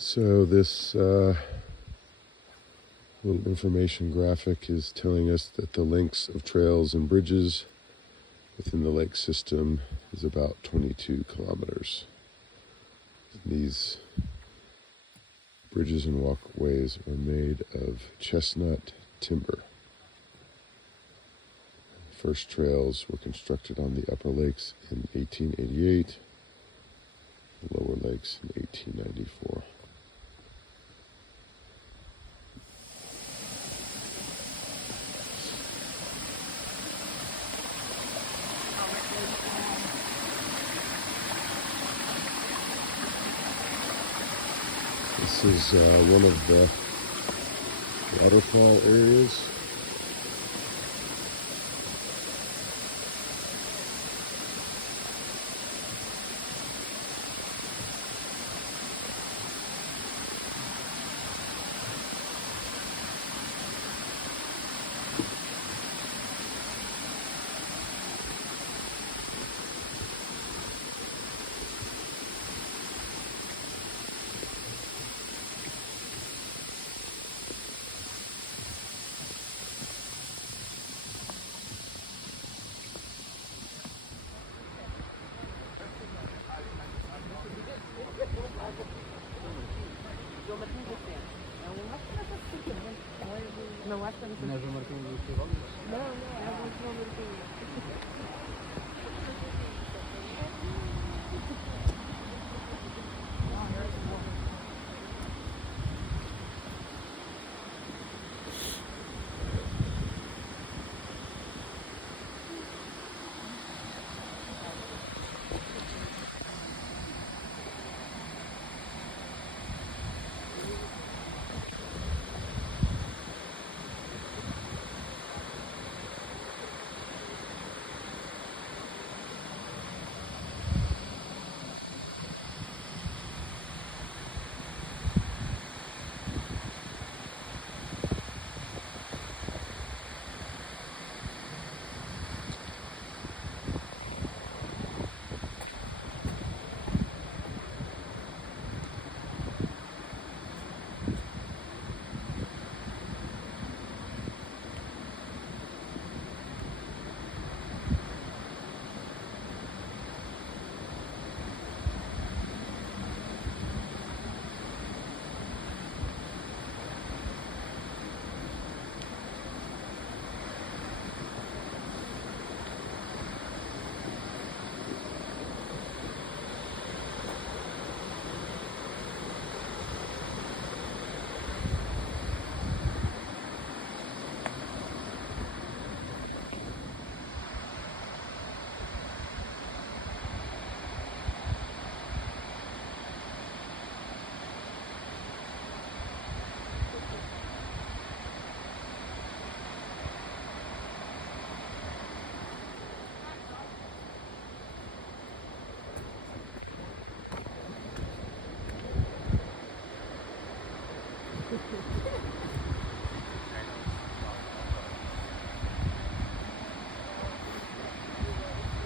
So this little information graphic is telling us that the lengths of trails and bridges within the lake system is about 22 kilometers. These bridges and walkways are made of chestnut timber. The first trails were constructed on the upper lakes in 1888, the lower lakes in 1894. This is one of the waterfall areas. Não acho que não é João Martins do Festival? Não, é o João Martins.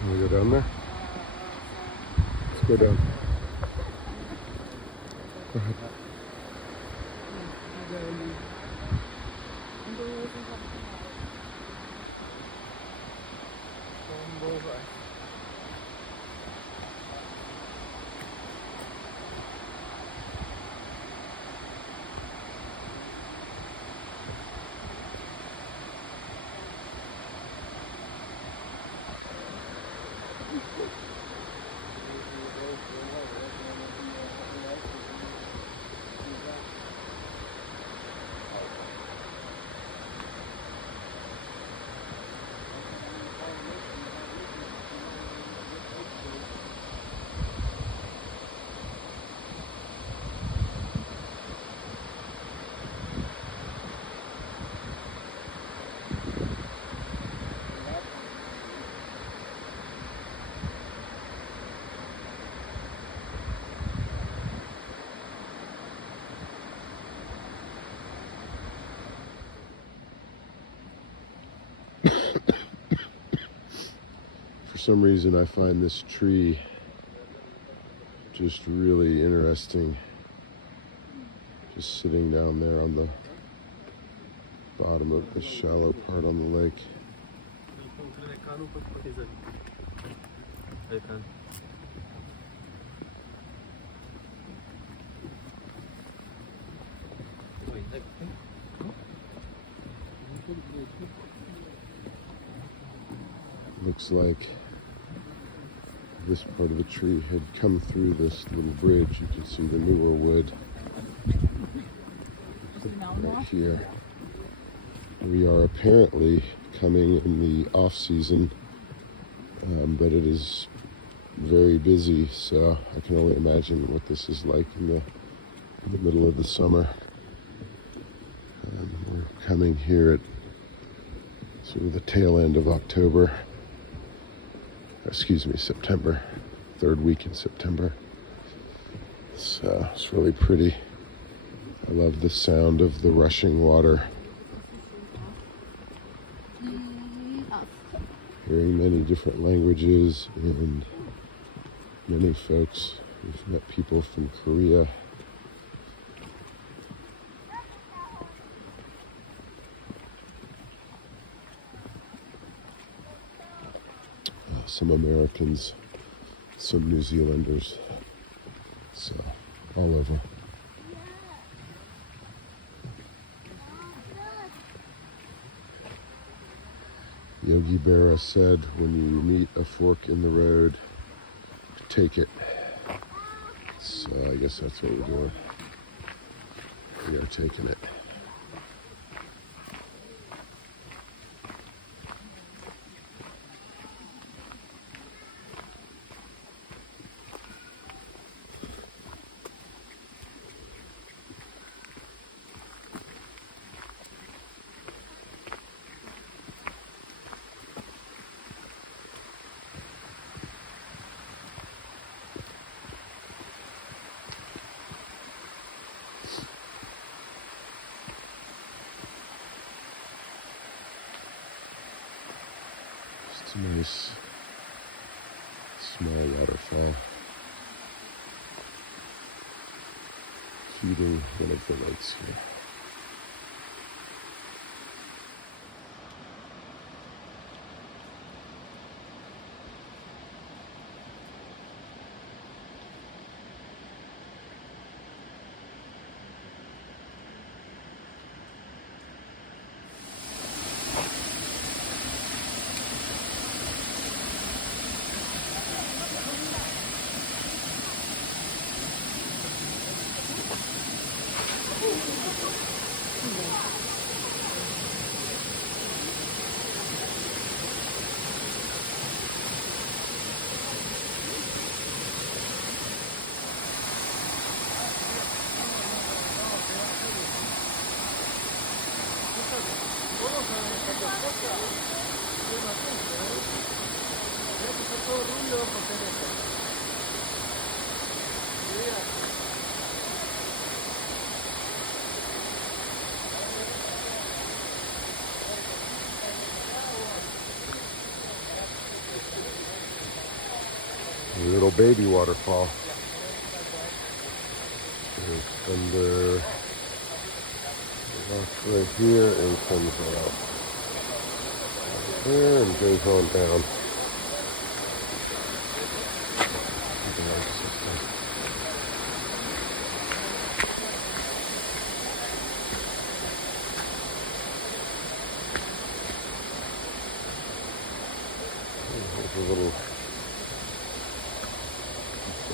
Can we go down there? Let's go down. Go ahead. For some reason, I find this tree just really interesting. just sitting down there on the bottom of the shallow part on the lake. Looks like this part of the tree had come through this little bridge. You can see the newer wood right here. We are apparently coming in the off season, but it is very busy, so I can only imagine what this is like in the middle of the summer. We're coming here at sort of the tail end of September, third week in September. It's really pretty. I love the sound of the rushing water. Hearing many different languages and many folks. We've met people from Korea. Some Americans, some New Zealanders, so all over. Yogi Berra said, when you meet a fork in the road, take it. So I guess that's what we're doing. We are taking it. It's a nice small waterfall feeding one of the lakes here. A little baby waterfall. It's under right here and comes out there and goes on down. There's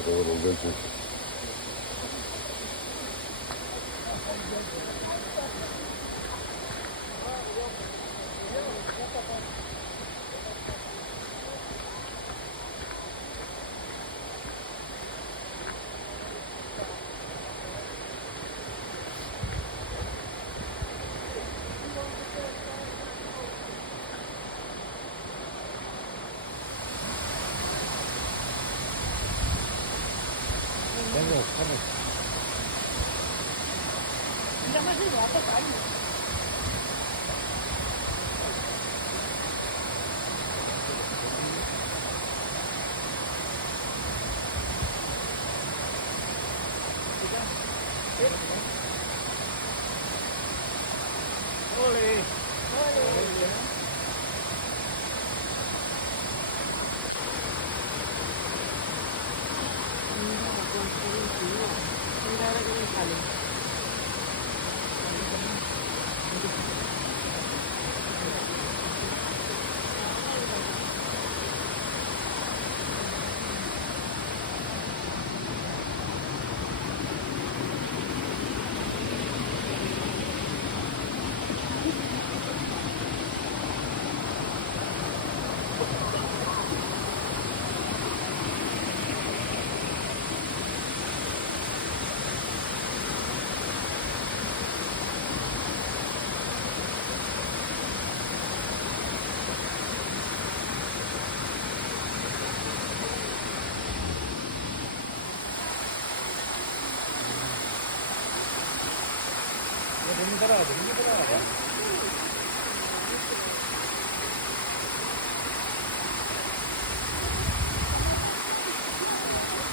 a little lizard.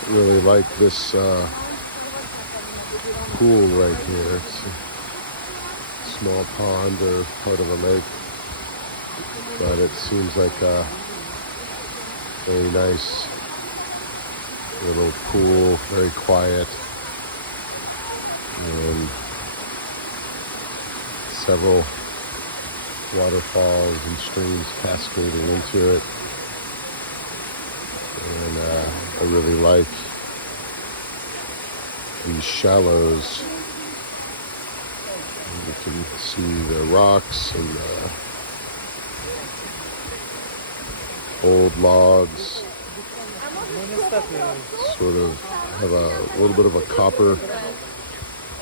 Really like this pool right here. It's a small pond or part of a lake, but it seems like a very nice little pool, very quiet, and several waterfalls and streams cascading into it. And I really like these shallows. And you can see the rocks and the old logs. Sort of have a little bit of a copper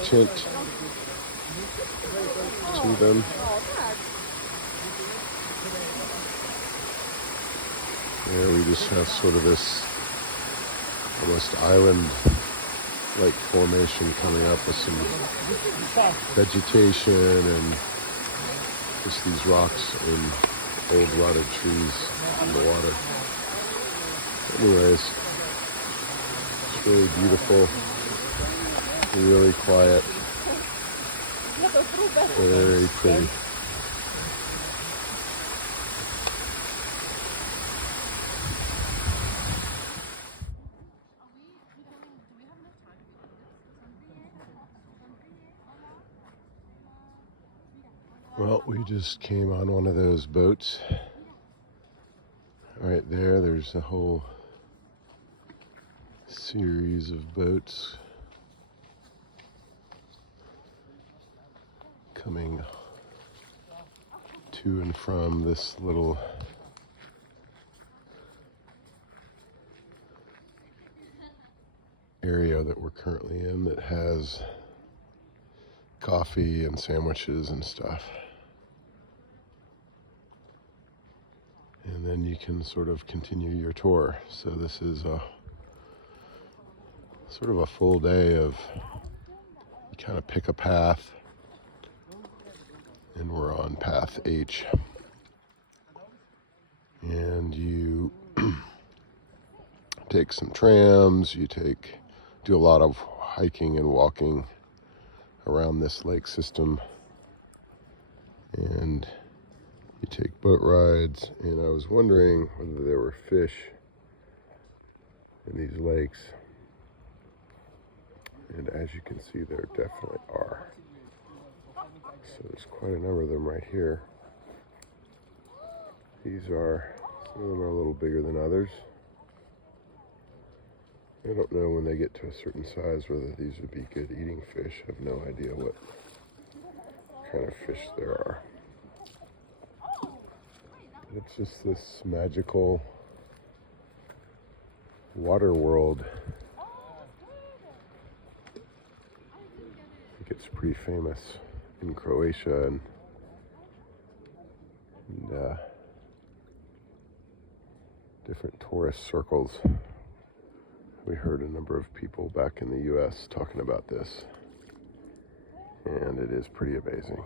tint to them. There we just have sort of this almost island-like formation coming up with some vegetation and just these rocks and old rotted trees in the water. Anyways, it's really beautiful, really quiet, very pretty. Well, we just came on one of those boats. Right there, there's a whole series of boats coming to and from this little area that we're currently in that has coffee and sandwiches and stuff. And then you can sort of continue your tour. So this is a sort of a full day of, you kind of pick a path, and we're on path H. And you take some trams, you do a lot of hiking and walking around this lake system, and you take boat rides. And I was wondering whether there were fish in these lakes, and as you can see, there definitely are. So there's quite a number of them right here. Some of them are a little bigger than others. I don't know when they get to a certain size whether these would be good eating fish. I have no idea what kind of fish there are. It's just this magical water world. I think it's pretty famous in Croatia and different tourist circles. We heard a number of people back in the US talking about this, and it is pretty amazing.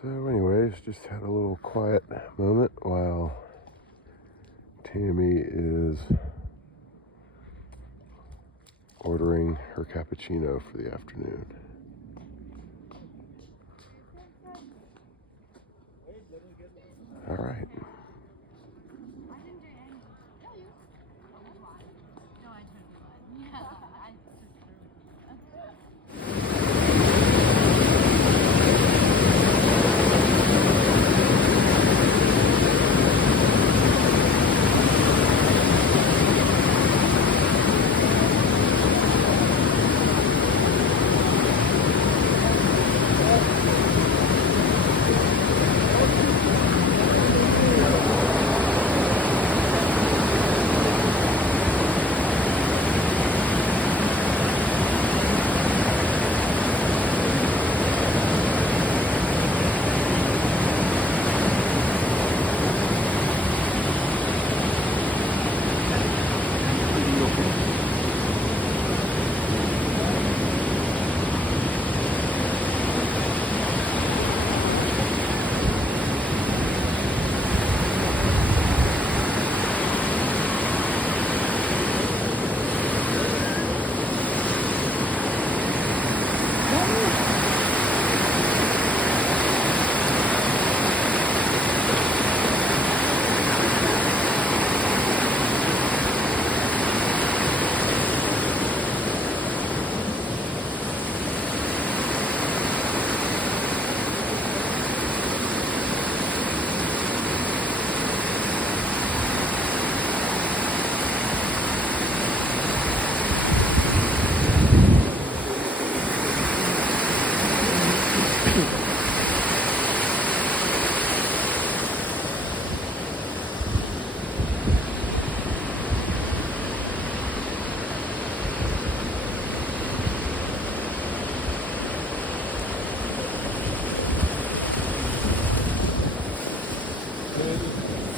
So anyways, just had a little quiet moment while Tammy is ordering her cappuccino for the afternoon. All right.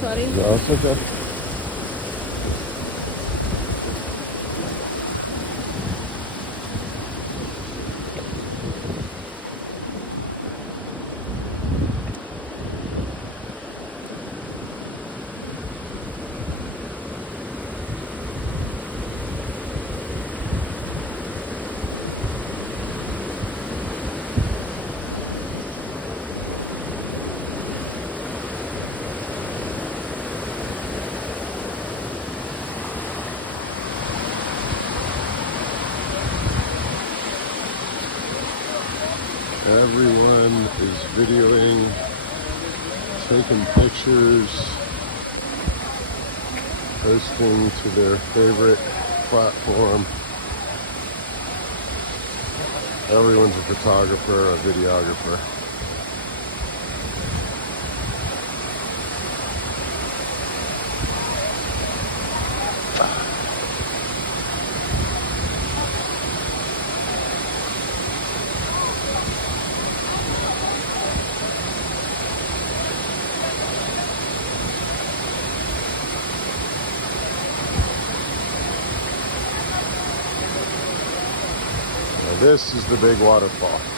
sorry. No, it's okay. Everyone is videoing, taking pictures, posting to their favorite platform. Everyone's a photographer, a videographer. Now this is the big waterfall.